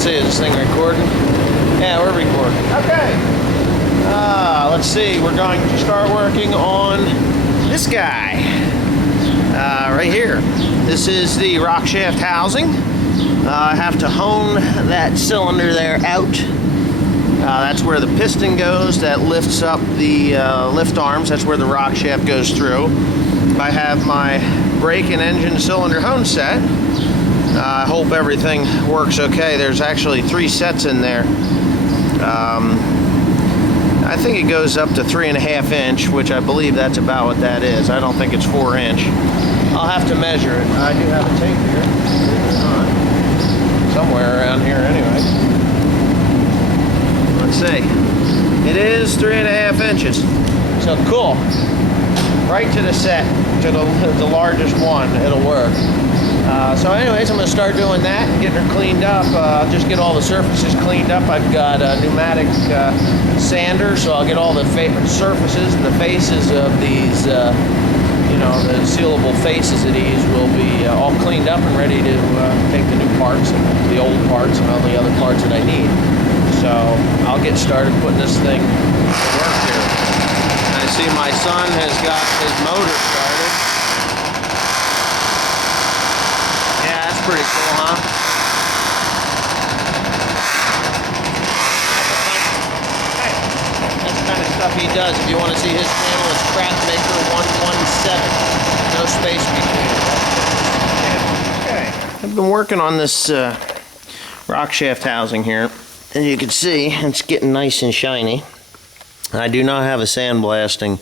see, is this thing recording? Yeah, we're recording. Okay. Let's see, we're going to start working on this guy. Right here. This is the rockshaft housing. I have to hone that cylinder there out. That's where the piston goes that lifts up the lift arms. That's where the rockshaft goes through. I have my brake and engine cylinder hone set. I hope everything works okay. There's actually 3 sets in there. I think it goes up to 3.5 inch, which I believe that's about what that is. I don't think it's 4 inch. I'll have to measure it. I do have a tape here, believe it or not. Somewhere around here anyway. Let's see. It is 3.5 inches. So cool. Right to the set, to the largest one, it'll work. So anyways, I'm going to start doing that and getting her cleaned up. Just get all the surfaces cleaned up. I've got a pneumatic sander, so I'll get all the surfaces and the faces of these, you know, the sealable faces of these will be all cleaned up and ready to take the new parts, and the old parts, and all the other parts that I need. So I'll get started putting this thing to work here. I see my son has got his motor started. Yeah, that's pretty cool, huh? That's the kind of stuff he does. If you want to see his channel, it's Crapmaker 117. No space between it. Okay. I've been working on this rockshaft housing here. As you can see, it's getting nice and shiny. I do not have a sandblasting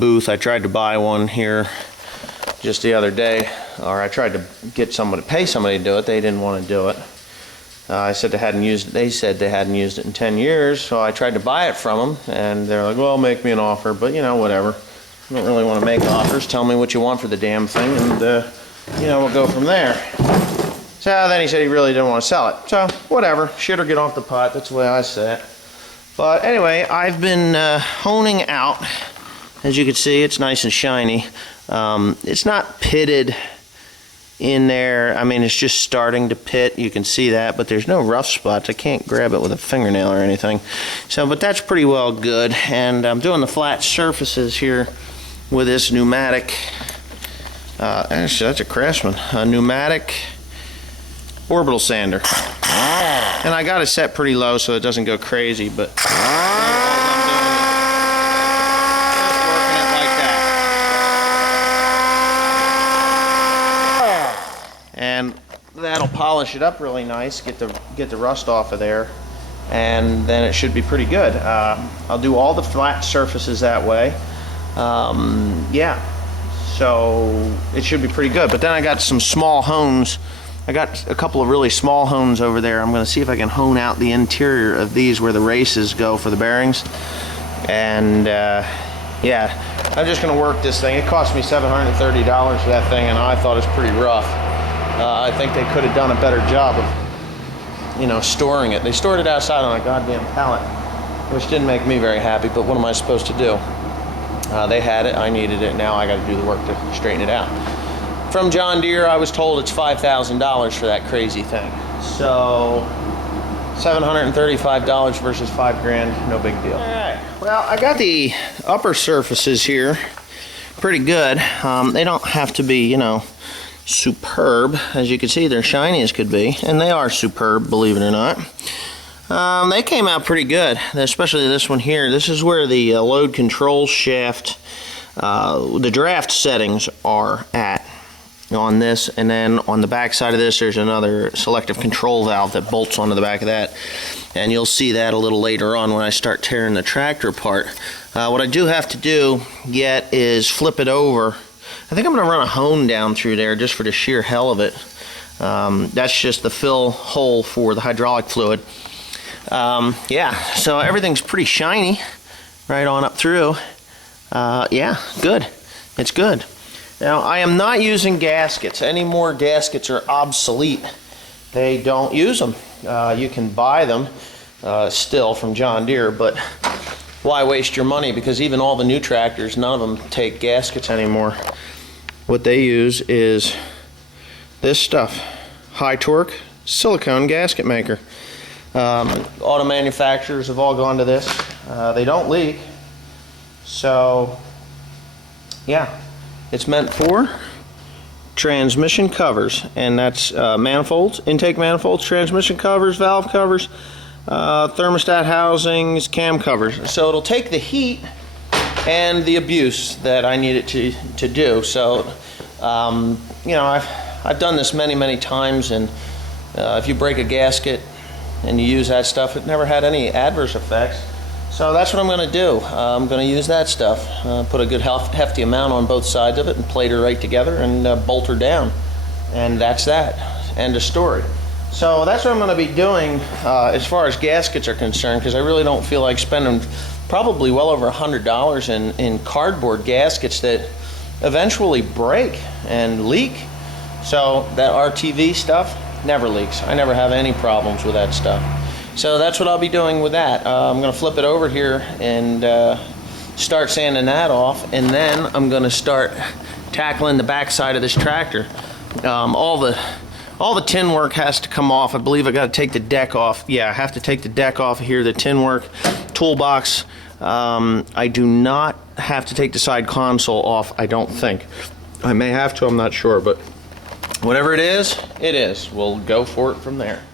booth. I tried to buy one here just the other day, or I tried to get somebody, pay somebody to do it. They didn't want to do it. I said they hadn't used it. They said they hadn't used it in 10 years, so I tried to buy it from them, and they're like, well, make me an offer, but you know, whatever. I don't really want to make offers. Tell me what you want for the damn thing, and you know, we'll go from there. So then he said he really didn't want to sell it. So whatever, shit or get off the pot. That's the way I say it. But anyway, I've been honing out. As you can see, it's nice and shiny. It's not pitted in there. I mean, it's just starting to pit. You can see that, but there's no rough spots. I can't grab it with a fingernail or anything. So, but that's pretty well good. And I'm doing the flat surfaces here with this pneumatic. Actually, that's a Craftsman. A pneumatic orbital sander. And I got it set pretty low so it doesn't go crazy, but just working it like that. And that'll polish it up really nice, get the rust off of there, and then it should be pretty good. I'll do all the flat surfaces that way. Yeah, so it should be pretty good. But then I got some small hones. I got a couple of really small hones over there. I'm going to see if I can hone out the interior of these where the races go for the bearings. And yeah, I'm just going to work this thing. It cost me $730 for that thing, and I thought it was pretty rough. I think they could have done a better job of, you know, storing it. They stored it outside on a goddamn pallet, which didn't make me very happy, but what am I supposed to do? They had it, I needed it, now I got to do the work to straighten it out. From John Deere, I was told it's $5,000 for that crazy thing. So, $735 versus $5 grand, no big deal. All right, well, I got the upper surfaces here pretty good. They don't have to be, you know, superb. As you can see, they're shiny as could be, and they are superb, believe it or not. They came out pretty good, especially this one here. This is where the load control shaft, the draft settings are at on this, and then on the back side of this there's another selective control valve that bolts onto the back of that, and you'll see that a little later on when I start tearing the tractor apart. What I do have to do yet is flip it over. I think I'm going to run a hone down through there just for the sheer hell of it. That's just the fill hole for the hydraulic fluid. Yeah, so everything's pretty shiny right on up through. Yeah, good. It's good. Now, I am not using gaskets. Any more gaskets are obsolete. They don't use them. You can buy them still from John Deere, but why waste your money? Because even all the new tractors, none of them take gaskets anymore. What they use is this stuff. High torque, silicone gasket maker. Auto manufacturers have all gone to this. They don't leak. So, yeah, it's meant for transmission covers, and that's manifolds, intake manifolds, transmission covers, valve covers, thermostat housings, cam covers. So it'll take the heat and the abuse that I need it to do. So, you know, I've done this many times, and if you break a gasket and you use that stuff, it never had any adverse effects. So that's what I'm going to do. I'm going to use that stuff, put a good hefty amount on both sides of it and plate her right together and bolt her down. And that's that. End of story. So that's what I'm going to be doing as far as gaskets are concerned, because I really don't feel like spending probably well over $100 in cardboard gaskets that eventually break and leak. So that RTV stuff never leaks. I never have any problems with that stuff. So that's what I'll be doing with that. I'm going to flip it over here and start sanding that off, and then I'm going to start tackling the back side of this tractor. All the tin work has to come off. I believe I got to take the deck off. Yeah, I have to take the deck off here, the tin work, toolbox. I do not have to take the side console off, I don't think. I may have to, I'm not sure, but whatever it is, we'll go for it from there.